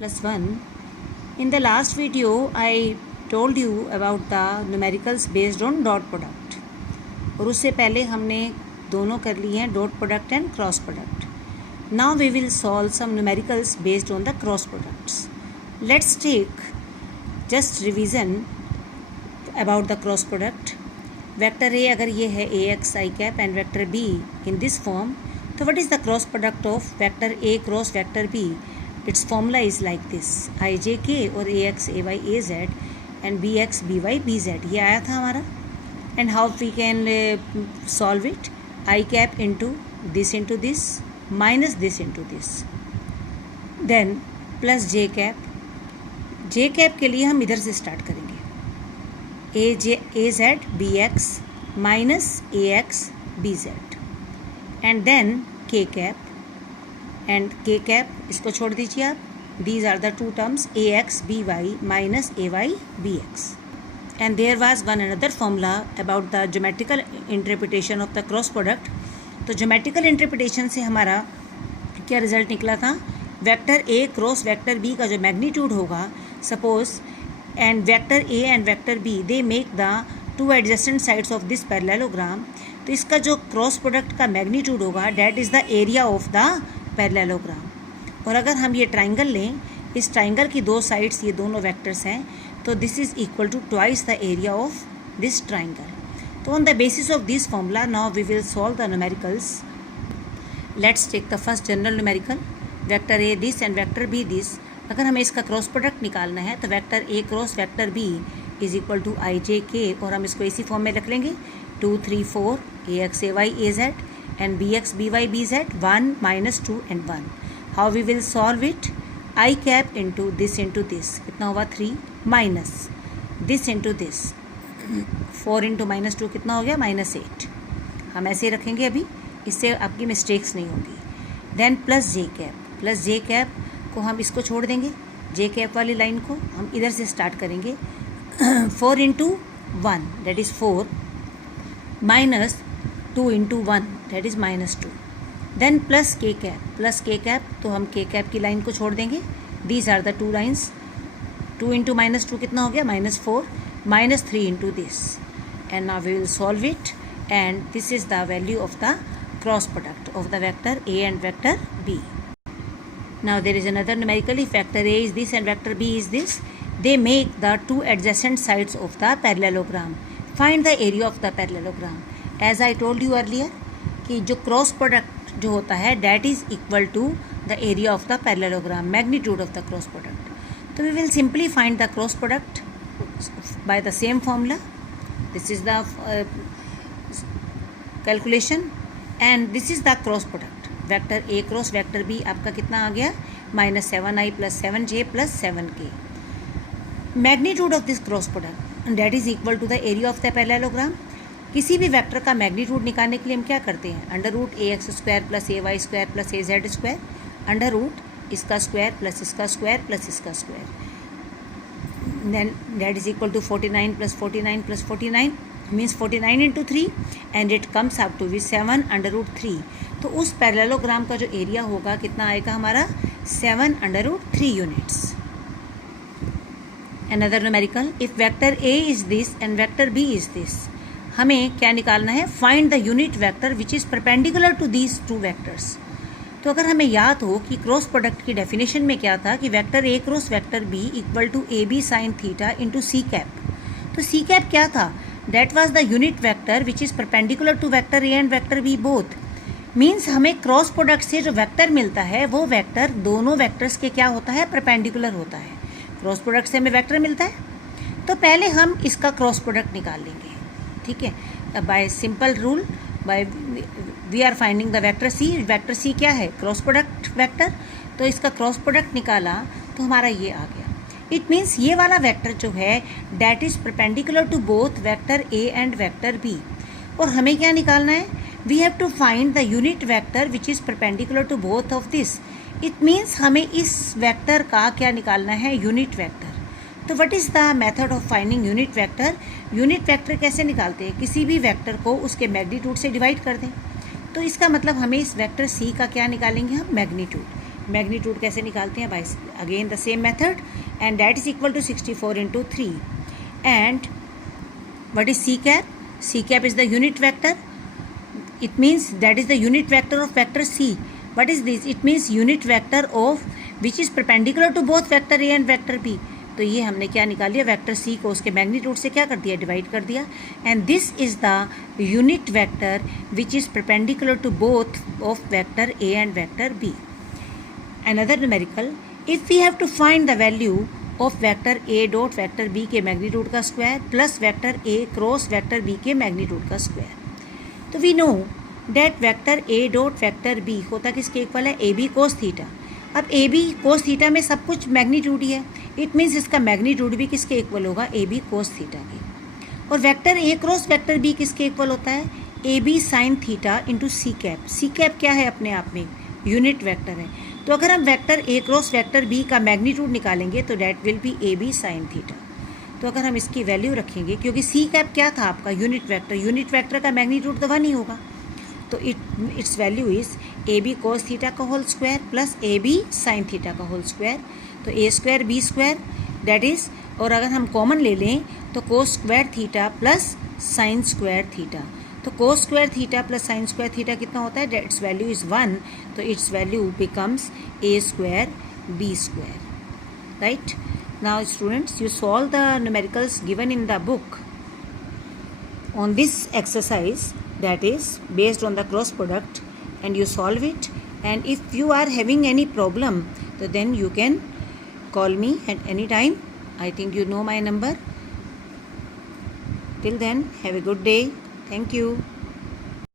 plus 1. In the last video, I told you about the numericals based on dot product. और उससे पहले हमने दोनों कर लिए हैं dot product and cross product. Now we will solve some numericals based on the cross products. Let's take just revision about the cross product. Vector A अगर ये है AX I cap and vector B in this form, तो what is the cross product of vector A cross vector B? Its formula is like this: IJK और AX AY AZ and BX BY BZ. ये आया था हमारा. And how we can solve it? I cap into this minus this into this. Then plus J cap. J cap के लिए हम इधर से स्टार्ट करेंगे. AZ BX minus AX BZ. And then K cap. And K cap इसको छोड़ दीजिए आप. These are the two terms AX BY minus AY BX. And there was one another formula about the geometrical interpretation of the cross product. तो geometrical interpretation से हमारा क्या result निकला था? Vector A cross vector B का जो magnitude होगा, suppose and vector A and vector B they make the two adjacent sides of this parallelogram. तो इसका जो क्रॉस प्रोडक्ट का मैग्नीट्यूड होगा that is the area of the parallelogram. और अगर हम ये ट्राइंगल लें, इस ट्राइंगल की दो साइड्स ये दोनों वेक्टर्स हैं, तो this is equal to twice the area of this triangle. तो on the basis of this formula now we will solve the numericals. Let's take the first general numerical. Vector A this and vector B this. अगर हमें इसका cross product निकालना है तो vector A cross vector B is equal to I J K, और हम इसको इसी फॉर्म में रख लेंगे 2 3 4 A X A Y A Z and bx by bz 1 minus 2 and 1. How we will solve it? I cap into this कितना होगा 3 minus this into this 4 into minus 2 कितना हो गया -8. हम ऐसे रखेंगे अभी, इससे आपकी मिस्टेक्स नहीं होंगी. देन प्लस जे कैप को हम इसको छोड़ देंगे. जे कैप वाली लाइन को हम इधर से स्टार्ट करेंगे. 4 into 1 that is 4 minus 2 into 1 that is -2. Then plus k cap तो हम के कैप की लाइन को छोड़ देंगे. These are the two lines. 2 into -2 कितना हो गया -4 -3 into this. And now we will solve it, and this is the value of the cross product of the vector A and vector B. Now there is another numerical. If vector A is this and vector B is this, they make the two adjacent sides of the parallelogram. Find the area of the parallelogram. As I told you earlier कि जो cross product जो होता है that is equal to the area of the parallelogram, magnitude of the cross product. So we will simply find the cross product by the same formula. This is the calculation and this is the cross product. Vector A cross vector B आपका कितना आ गया -7i + 7j + 7k. Magnitude of this cross product that is equal to the area of the parallelogram. किसी भी vector का magnitude निकालने के लिए हम क्या करते हैं? √ax² + ay² + az², under root इसका स्क्वायर प्लस इसका स्क्वायर प्लस इसका square. Then that is equal to 49 + 49 + 49 means 49 into 3 and it comes up to 7 √3. तो उस पैरेललोग्राम का जो एरिया होगा कितना आएगा हमारा 7 √3 units. Another numerical. If vector A is this and vector B is this, हमें क्या निकालना है? Find the unit vector which is perpendicular to these two vectors. तो अगर हमें याद हो कि क्रॉस प्रोडक्ट की डेफिनेशन में क्या था कि vector A cross vector B equal to A B sine theta into C cap. तो सी कैप क्या था? That was the unit vector which is perpendicular to vector A and vector B both. Means हमें cross product से जो vector मिलता है वो vector दोनों वेक्टर्स के क्या होता है? परपेंडिकुलर होता है. क्रॉस प्रोडक्ट से हमें वेक्टर मिलता है, तो पहले हम इसका क्रॉस प्रोडक्ट निकाल लेंगे. ठीक है, by simple rule by we are finding the vector C. Vector C क्या है? Cross product vector. तो इसका क्रॉस प्रोडक्ट निकाला तो हमारा ये आ गया. इट मीन्स ये वाला वेक्टर जो है that is perpendicular to both vector A and vector B. और हमें क्या निकालना है? We have to find the unit vector which is perpendicular to both of this. It means हमें इस वेक्टर का क्या निकालना है? Unit vector. तो what is the method of finding unit vector? Unit vector कैसे निकालते हैं? किसी भी वेक्टर को उसके मैग्नीट्यूड से डिवाइड कर दें. तो इसका मतलब हमें इस वेक्टर सी का क्या निकालेंगे हम? मैग्नीट्यूड. मैग्नीट्यूड कैसे निकालते हैं, by again the same method, and that is equal to 64 into 3. And what is c cap? C cap is the unit vector. It means that is the unit vector of vector c. What is this? It means unit vector of which is perpendicular to both vector a and vector b. तो ये हमने क्या निकाल लिया, vector c को उसके magnitude से क्या कर दिया, डिवाइड कर दिया. And this is the unit vector which is perpendicular to both of vector a and vector b. Another numerical, if we have to find the value of vector a dot vector b के magnitude का square plus vector a cross vector b के magnitude का square, तो we know that vector a dot vector b होता किसके equal है, ab cos theta. अब ab cos theta में सब कुछ मैग्नीट्यूड ही है, इट मीन्स इसका मैग्नीट्यूड भी किसके इक्वल होगा, ab कोस थीटा के. और vector a cross vector b किसके इक्वल होता है, ab sine theta into C cap. C cap क्या है, अपने आप में यूनिट वेक्टर है. तो अगर हम vector a cross vector b का मैग्नीट्यूड निकालेंगे तो that will be A B sine theta. तो अगर हम इसकी वैल्यू रखेंगे, क्योंकि सी कैप क्या था आपका, यूनिट वेक्टर का मैग्नीट्यूड तो 1 ही होगा, तो its value is A B cos theta का whole square plus A B sine theta का होल स्क्वायर. तो A square B square that is, और अगर हम कॉमन ले लें तो cos square theta plus sine square theta. तो cos square theta plus sine square theta कितना होता है, इट्स वैल्यू इज़ 1, तो its value becomes A square B square. Right. Now students, you solve the numericals given in the book on this exercise, that is based on the cross product, and you solve it. And if you are having any problem, so then you can call me at any time. I think you know my number. Till then, have a good day. Thank you.